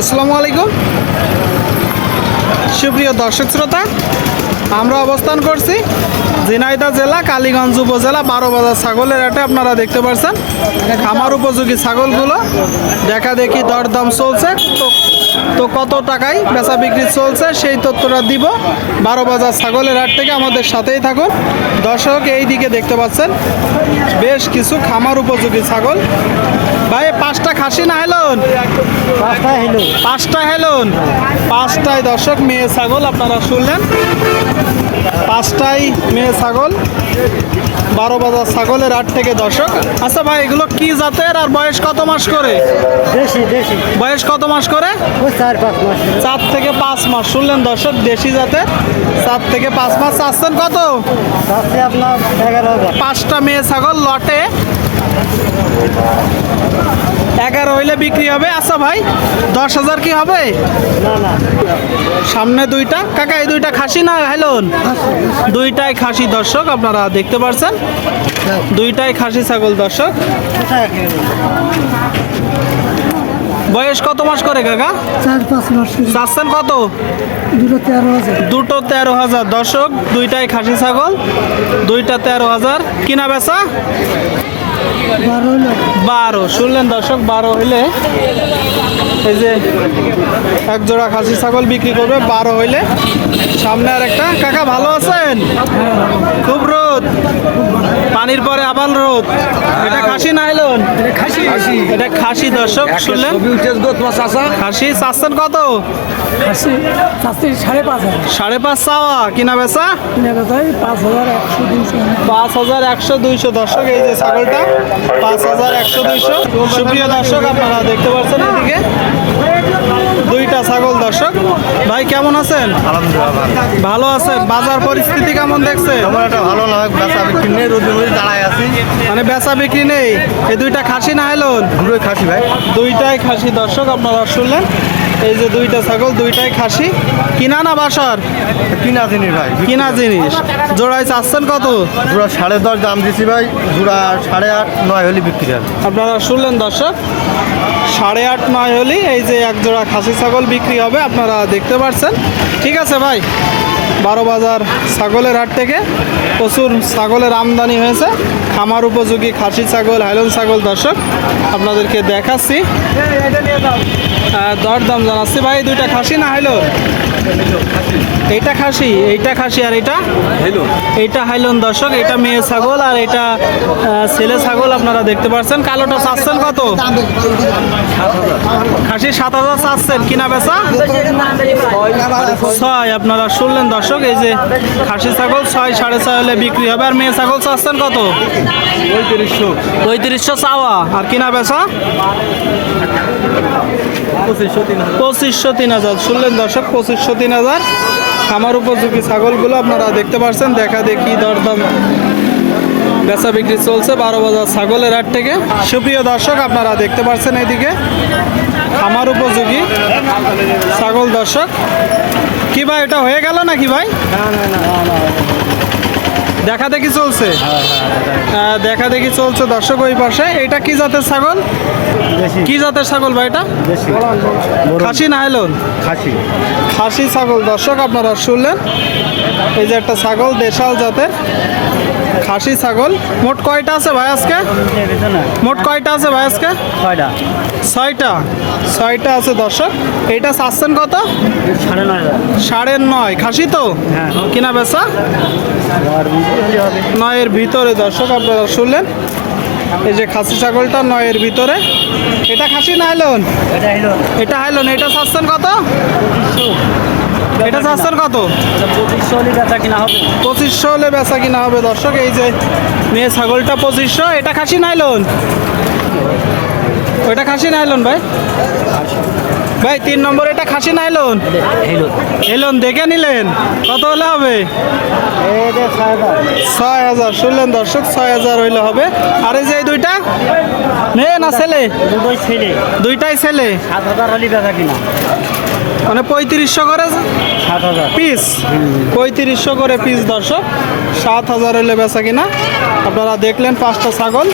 আসসালামু আলাইকুম সুপ্রিয় দর্শক শ্রোতা, আমরা অবস্থান করছি ঝিনাইদহ জেলা কালীগঞ্জ উপজেলা 12 বাজার ছাগলের হাটে। আপনারা দেখতে পাচ্ছেন খামার উপযোগী ছাগলগুলো দেখা দেখি দরদাম চলছে। তো কত টাকায় বেচা বিক্রি চলছে সেই তথ্যটা দিব 12 বাজার ছাগলের হাট থেকে। আমাদের সাথেই থাকুন দর্শক। এই দিকে দেখতে পাচ্ছেন বেশ কিছু খামার উপযোগী ছাগল। ভাই 5টা খাসি না হেলুন? 5টা হেলুন। 5টায় দর্শক মেয়ে ছাগল, আপনারা শুনলেন 5টাই মেয়ে ছাগল 12 বাজার ছাগলের হাট থেকে দর্শক। আচ্ছা ভাই, এগুলো কি জাতের আর বয়স কত মাস করে? বয়স কত মাস করে? 4 থেকে 5 মাস। শুনলেন দর্শক, দেশি জাতের 4 থেকে 5 মাস। আসছেন কত? 5টা মেয়ে ছাগল লটে 11 হইলে বিক্রি হবে। আচ্ছা ভাই, 10,000 কি হবে? সামনে 2টা কাকা, এই 2টা খাসি না হেলুন? 2টাই খাসি দর্শক, আপনারা দেখতে পাচ্ছেন 2টাই খাসি ছাগল দর্শক। বয়স কত মাস করে কাকা? 4-5 মাস। চাচ্ছেন কত? দুটো 13,000 দর্শক। 2টাই খাসি ছাগল, 2টা 13,000। কিনা বেচা 12। শুনলেন দর্শক, 12 হইলে এই যে এক জোড়া খাসি ছাগল বিক্রি করবে 12 হইলে। সামনে আর একটা। কাকা ভালো আছেন? খুব রোদ, পানির পরে আবার রোদ। এটা খাসি না এলুন? এটা খাসি দর্শক। শুনলেন খাসি। চাচ্ছেন কত? 5.5 চাওয়া। কিনা বেচা 5,100-200 দর্শক। এই যে ছাগলটা 5,100-200। সুপ্রিয় দর্শক, আপনারা দেখতে পাচ্ছেন এদিকে 2টা ছাগল দর্শক। ভাই কেমন আছেন? ভালো আছেন। বাজার পরিস্থিতি কেমন দেখছেন? ভালো না, বেচা বিক্রি নেই, রোদে দাঁড়ায় আছি। মানে বেচা বিক্রি নেই। এই 2টা খাসি না হেলুন? খাসি ভাই। 2টাই খাসি দর্শক, আপনারা শুনলেন। এই যে 2টা ছাগল 2টাই খাসি। কিনা না বাসার? কিনা জিনিস ভাই। কিনা জিনিস। জোড়ায় চাচ্ছেন কত? জোড়া 10.5 দাম দিছি ভাই। জোড়া 8.5-9 হলে বিক্রি হবে। আপনারা শুনলেন দর্শক, 8.5-9 হলে এই যে এক জোড়া খাসি ছাগল বিক্রি হবে। আপনারা দেখতে পাচ্ছেন। ঠিক আছে ভাই, 12 বাজার ছাগলের হাট থেকে প্রচুর ছাগলের আমদানি হয়েছে। খামার উপযোগী খাসি ছাগল, হাইলন ছাগল দর্শক আপনাদেরকে দেখাচ্ছি, দরদাম জানাচ্ছি। ভাই 2টা খাসি না হাইলন? এইটা খাসি, এইটা খাসি আর এইটা হাইলন দর্শক। এটা মেয়ে ছাগল আর এটা ছেলে ছাগল, আপনারা দেখতে পাচ্ছেন। কালোটা চাচ্ছেন কত? খাসি 7,000 চাচ্ছেন। কিনা বেচা 6। আপনারা শুনলেন দর্শক, এই যে খাসি ছাগল 6-6.5 হলে বিক্রি হবে। আর মেয়ে ছাগল চাচ্ছেন কত? 3500 চাওয়া। আর কিনা বেচা 2500-3000। শুনলেন দর্শক, 2500-3000 খামার উপযোগী ছাগলগুলো আপনারা দেখতে পাচ্ছেন। দেখা দেখি দরদাম বেচা বিক্রি চলছে 12 বাজার ছাগলের হাট থেকে। সুপ্রিয় দর্শক, আপনারা দেখতে পাচ্ছেন এদিকে খামার উপযোগী ছাগল দর্শক। কি ভাই, এটা হয়ে গেল নাকি ভাই? দেখা দেখি চলছে। দেখা দেখি চলছে দর্শক ওই পাশে। এটা কি জাতের ছাগল? কি জাতের ছাগল ভাই এটা? খাসি না হেলুন? খাসি ছাগল দর্শক, আপনারা শুনলেন। এই যে একটা ছাগল দেশাল জাতের খাসি ছাগল। মোট কয়টা আছে ভাই আজকে? মোট কয়টা আছে ভাই আজকে? 6টা আছে দর্শক। এইটা চাচ্ছেন কত? 9.5 খাসি তো? কিনা বেচা 9-এর ভিতরে দর্শক, আপনারা শুনলেন। এই যে খাসি ছাগলটা 9-এর ভিতরে। এটা খাসি না হাইলন? এটা হাইলন। এটা চাচ্ছেন কত? এটা চাচ্ছেন কত? 2500 হলে বেচা কিনা হবে দর্শক। এই যে মেয়ে ছাগলটা 2500। এটা খাসি না হাইলন? ওইটা খাসি না হাইলন ভাই? ভাই 3 নম্বর এটা খাসি না হেলুন? হেলুন দেখে নিলেন। কত হলে হবে? 6,000। শুনলেন দর্শক, 6,000 হইলে হবে। আর এই যে এই 2টা মেয়ে না ছেলে? 2টাই ছেলে। 7,000 হলে বেচা কিনা। মানে 3500 করে পিস। 3500 করে পিস দর্শক। 7,000 হলে বেচা কিনা। আপনারা দেখলেন 5টা ছাগল।